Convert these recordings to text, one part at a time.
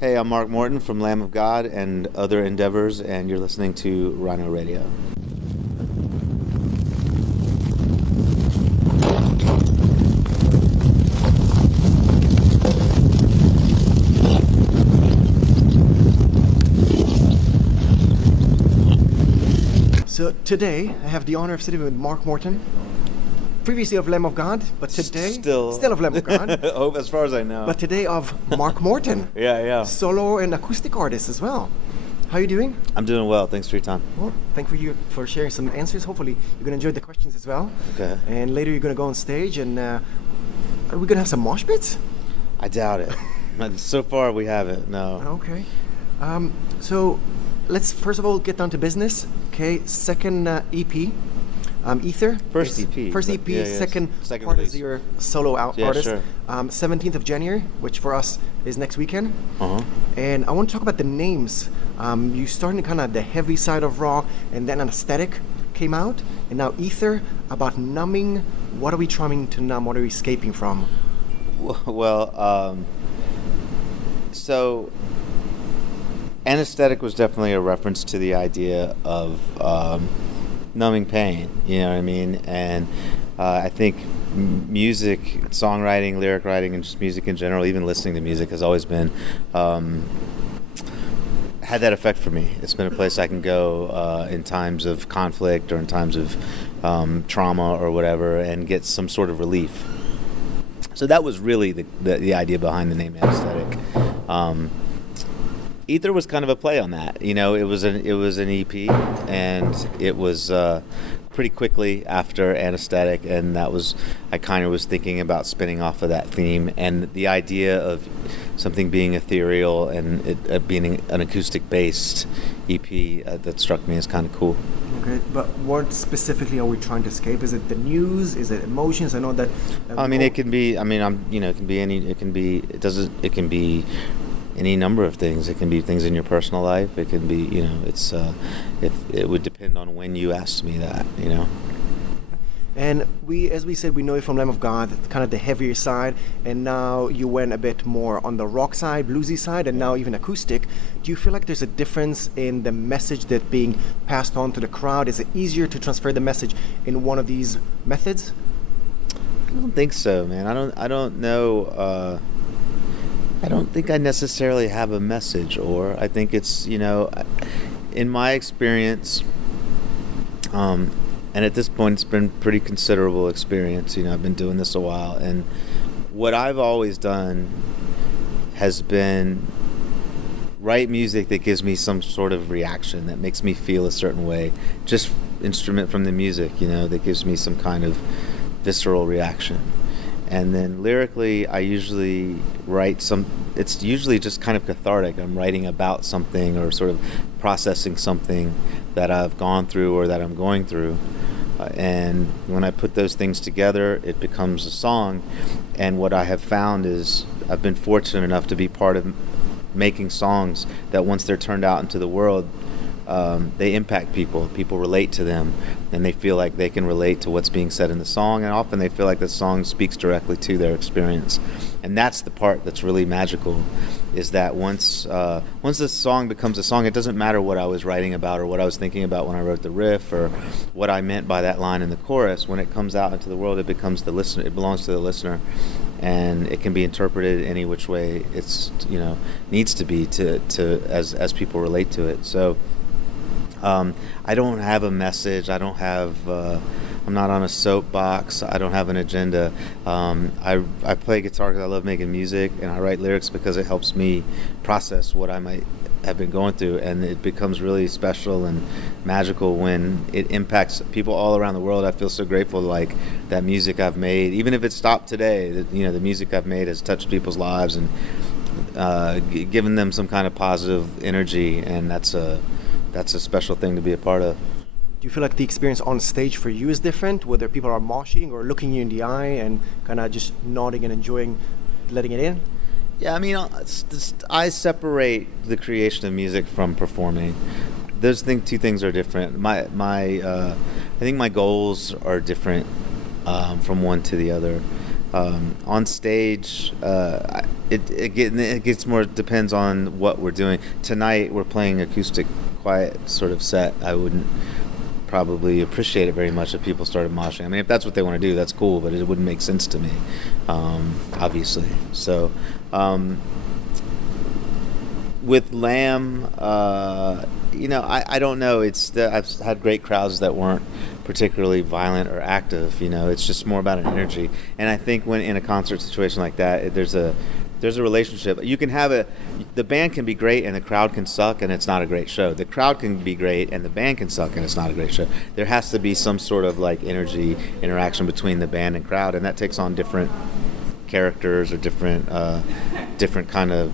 Hey, I'm Mark Morton from Lamb of God and other endeavors, and you're listening to Rhino Radio. So today I have the honor of sitting with Mark Morton, previously of Lamb of God, but today Still of Lamb of God. Oh, as far as I know. But today of Mark Morton. Yeah. Solo and acoustic artist as well. How are you doing? I'm doing well. Thanks for your time. Well, thank you for sharing some answers. Hopefully you're going to enjoy the questions as well. Okay. And later you're going to go on stage and are we going to have some mosh pits? I doubt it. So far we haven't, no. Okay. So let's first of all get down to business. Okay, second EP, Ether. First EP. First EP, Yeah, second part release. is your solo artist. Sure. 17th of January, which for us is next weekend. Uh-huh. And I want to talk about the names. You started kind of the heavy side of rock, and then Anesthetic came out, and now Ether, about numbing. What are we trying to numb? What are we escaping from? Well, so Anesthetic was definitely a reference to the idea of numbing pain, you know what I mean? And I think music, songwriting, lyric writing, and just music in general, even listening to music has always been, had that effect for me. It's been a place I can go in times of conflict or in times of trauma or whatever and get some sort of relief. So that was really the idea behind the name Anesthetic. Ether was kind of a play on that. You know, it was an EP, and it was pretty quickly after Anesthetic, and I kind of was thinking about spinning off of that theme, and the idea of something being ethereal and it being an acoustic-based EP that struck me as kind of cool. Okay, but what specifically are we trying to escape? Is it the news? Is it emotions? I know that. It can be. It can be any. It can be. It can be any number of things. It can be things in your personal life. It can be, it's it would depend on when you asked me that, And as we said, we know you from Lamb of God, kind of the heavier side, and now you went a bit more on the rock side, bluesy side, and now even acoustic. Do you feel like there's a difference in the message that being passed on to the crowd? Is it easier to transfer the message in one of these methods? I don't think so, man. I don't know. I don't think I necessarily have a message, or I think it's, in my experience, and at this point it's been pretty considerable experience. I've been doing this a while, and what I've always done has been write music that gives me some sort of reaction, that makes me feel a certain way, just instrument from the music, that gives me some kind of visceral reaction. And then lyrically, I usually write it's usually just kind of cathartic. I'm writing about something or sort of processing something that I've gone through or that I'm going through. And when I put those things together, it becomes a song. And what I have found is I've been fortunate enough to be part of making songs that once they're turned out into the world, they impact people. People relate to them, and they feel like they can relate to what's being said in the song, and often they feel like the song speaks directly to their experience. And that's the part that's really magical, is that once the song becomes a song, it doesn't matter what I was writing about or what I was thinking about when I wrote the riff or what I meant by that line in the chorus. When it comes out into the world, it becomes the listener. It belongs to the listener, and it can be interpreted any which way it's needs to be to as people relate to it. So. I don't have a message. I don't have. I'm not on a soapbox. I don't have an agenda. I play guitar because I love making music, and I write lyrics because it helps me process what I might have been going through, and it becomes really special and magical when it impacts people all around the world. I feel so grateful, like that music I've made, even if it stopped today. The music I've made has touched people's lives and given them some kind of positive energy, and that's a special thing to be a part of. Do you feel like the experience on stage for you is different, whether people are moshing or looking you in the eye and kind of just nodding and enjoying letting it in? Yeah, I separate the creation of music from performing. Those two things are different. I think my goals are different from one to the other. On stage, it gets more, depends on what we're doing. Tonight we're playing acoustic, quiet sort of set. I wouldn't probably appreciate it very much if people started moshing. I mean, if that's what they want to do, that's cool, but it wouldn't make sense to me, obviously. So, with Lamb, I don't know. I've had great crowds that weren't particularly violent or active. It's just more about an energy. And I think when in a concert situation like that, there's a relationship. You can have the band can be great and the crowd can suck and it's not a great show. The crowd can be great and the band can suck and it's not a great show. There has to be some sort of like energy interaction between the band and crowd, and that takes on different characters or different kind of.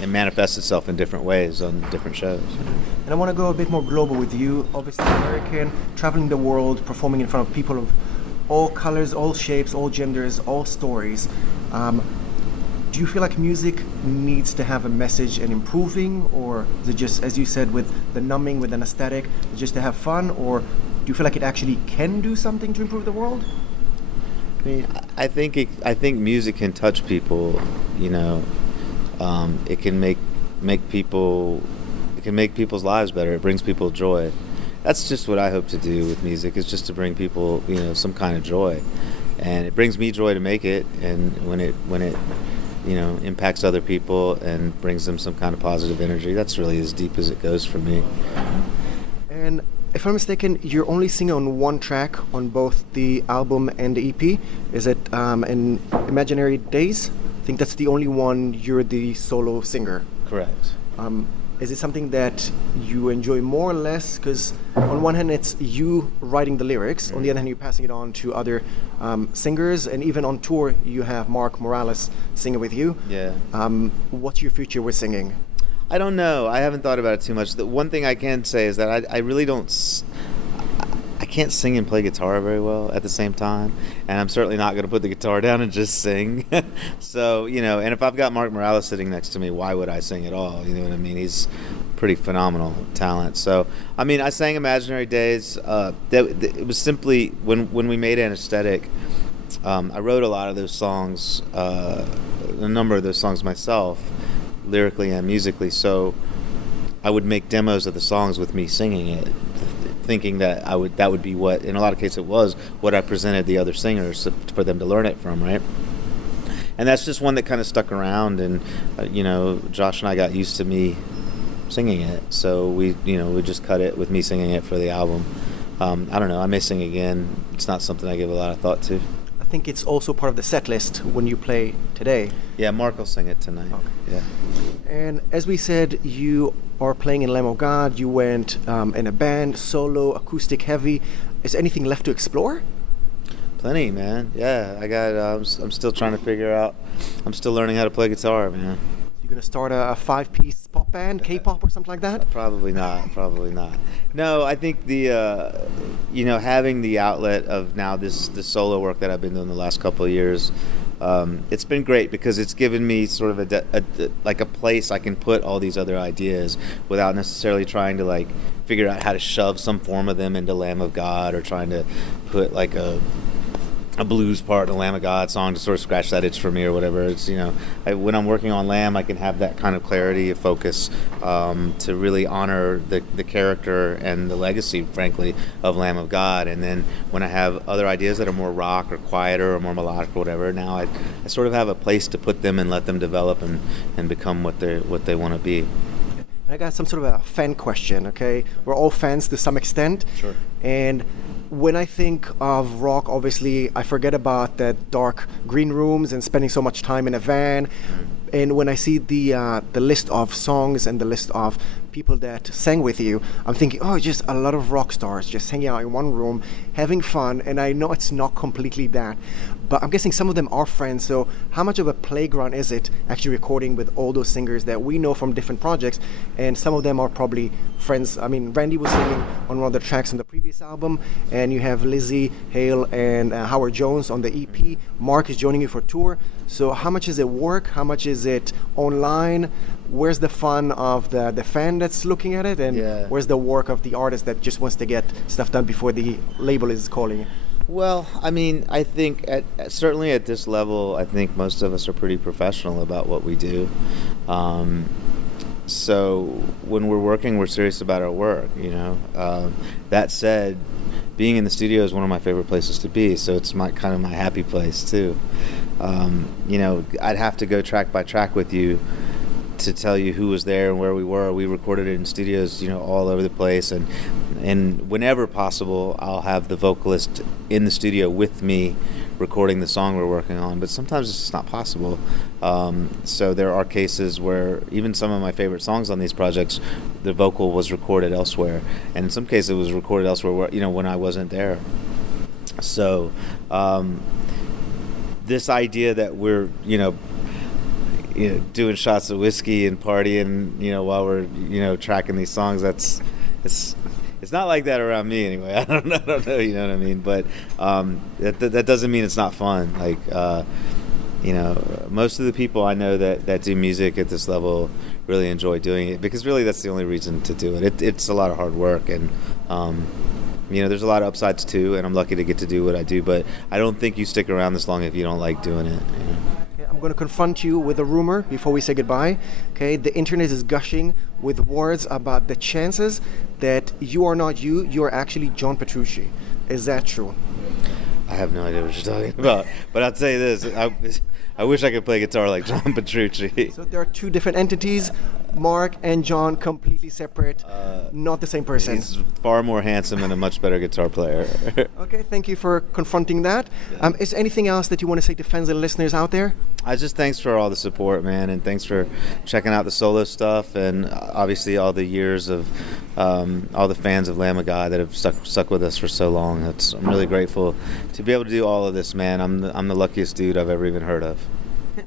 It manifests itself in different ways on different shows. And I want to go a bit more global with you. Obviously American, traveling the world, performing in front of people of all colors, all shapes, all genders, all stories. Do you feel like music needs to have a message and improving, or is it just, as you said, with the numbing, with an aesthetic, just to have fun, or do you feel like it actually can do something to improve the world? I mean, I think music can touch people. It can make people's lives better. It brings people joy. That's just what I hope to do with music, is just to bring people, some kind of joy. And it brings me joy to make it, and when it impacts other people and brings them some kind of positive energy, that's really as deep as it goes for me. And if I'm mistaken, you're only singing on one track on both the album and the EP. Is it in Imaginary Days? I think that's the only one you're the solo singer. Correct. Is it something that you enjoy more or less? Because on one hand, it's you writing the lyrics. On the other hand, you're passing it on to other singers. And even on tour, you have Mark Morales singing with you. Yeah. What's your future with singing? I don't know. I haven't thought about it too much. The one thing I can say is that I really don't... I can't sing and play guitar very well at the same time, and I'm certainly not going to put the guitar down and just sing. So, and if I've got Mark Morales sitting next to me, why would I sing at all? You know what I mean? He's pretty phenomenal talent. So, I mean, I sang Imaginary Days. It was simply, when we made Anesthetic, I wrote a lot of those songs, a number of those songs myself, lyrically and musically. So I would make demos of the songs with me singing it, thinking that that would be what, in a lot of cases it was, what I presented the other singers for them to learn it from, right? And that's just one that kind of stuck around, and Josh and I got used to me singing it, so we just cut it with me singing it for the album. I don't know, I may sing again. It's not something I give a lot of thought to. I think it's also part of the set list when you play today. Yeah, Mark will sing it tonight. Okay. Yeah. And as we said, you are playing in Lamb of God. You went in a band, solo, acoustic, heavy. Is anything left to explore? Plenty, man. Yeah, I got. I'm still trying to figure out. I'm still learning how to play guitar, man. You're gonna start a 5-piece pop band, K-pop or something like that? Probably not. No, I think the having the outlet of now this solo work that I've been doing the last couple of years, it's been great because it's given me sort of a place I can put all these other ideas without necessarily trying to like figure out how to shove some form of them into Lamb of God, or trying to put like a blues part in a Lamb of God song to sort of scratch that itch for me or whatever. It's when I'm working on Lamb, I can have that kind of clarity of focus to really honor the character and the legacy, frankly, of Lamb of God. And then when I have other ideas that are more rock or quieter or more melodic or whatever, now I sort of have a place to put them and let them develop and become what they want to be. I got some sort of a fan question, okay? We're all fans to some extent. Sure. And when I think of rock, obviously, I forget about the dark green rooms and spending so much time in a van. And when I see the list of songs and the list of people that sang with you, I'm thinking, oh, just a lot of rock stars just hanging out in one room, having fun. And I know it's not completely that, but I'm guessing some of them are friends. So how much of a playground is it actually recording with all those singers that we know from different projects? And some of them are probably friends. I mean, Randy was singing on one of the tracks on the previous album, and you have Lizzie, Hale, and Howard Jones on the EP. Mark is joining you for tour. So how much is it work? How much is it online? Where's the fun of the fan that's looking at it? And where's the work of the artist that just wants to get stuff done before the label is calling? Well, I mean, I think certainly at this level, I think most of us are pretty professional about what we do. Um, so when we're working, we're serious about our work. That said, being in the studio is one of my favorite places to be. So it's my kind of my happy place too. I'd have to go track by track with you to tell you who was there and where we were. We recorded it in studios, all over the place, and whenever possible, I'll have the vocalist in the studio with me recording the song we're working on, but sometimes it's just not possible. So there are cases where even some of my favorite songs on these projects, the vocal was recorded elsewhere, and in some cases it was recorded elsewhere when I wasn't there. So this idea that we're doing shots of whiskey and partying, while we're, tracking these songs, it's not like that around me anyway. I don't know, you know what I mean? But that doesn't mean it's not fun. Like, most of the people I know that do music at this level really enjoy doing it, because really that's the only reason to do it. It's a lot of hard work, and there's a lot of upsides too, and I'm lucky to get to do what I do, but I don't think you stick around this long if you don't like doing it. I'm going to confront you with a rumor before we say goodbye. Okay, the internet is gushing with words about the chances that you are not you're actually John Petrucci. Is that true? I have no idea what you're talking about, but I'll tell you this: I wish I could play guitar like John Petrucci. So there are two different entities, Mark and John, completely separate, not the same person. He's far more handsome and a much better guitar player. Okay, thank you for confronting that. Yeah. Is there anything else that you want to say to fans and listeners out there? Thanks for all the support, man, and thanks for checking out the solo stuff, and obviously all the years of all the fans of Lamb of God that have stuck with us for so long. I'm really grateful to be able to do all of this, man. I'm the luckiest dude I've ever even heard of.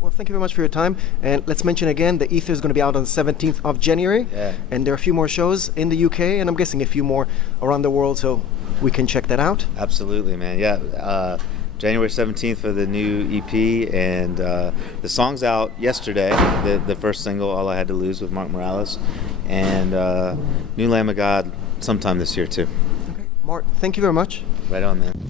Well, thank you very much for your time. And let's mention again, the Ether is going to be out on the 17th of January. Yeah. And there are a few more shows in the UK, and I'm guessing a few more around the world, so we can check that out. Absolutely, man. Yeah. January 17th for the new EP, and the song's out yesterday, the first single, All I Had to Lose, with Mark Morales, and new Lamb of God sometime this year too. Okay, Mark, thank you very much. Right on, man.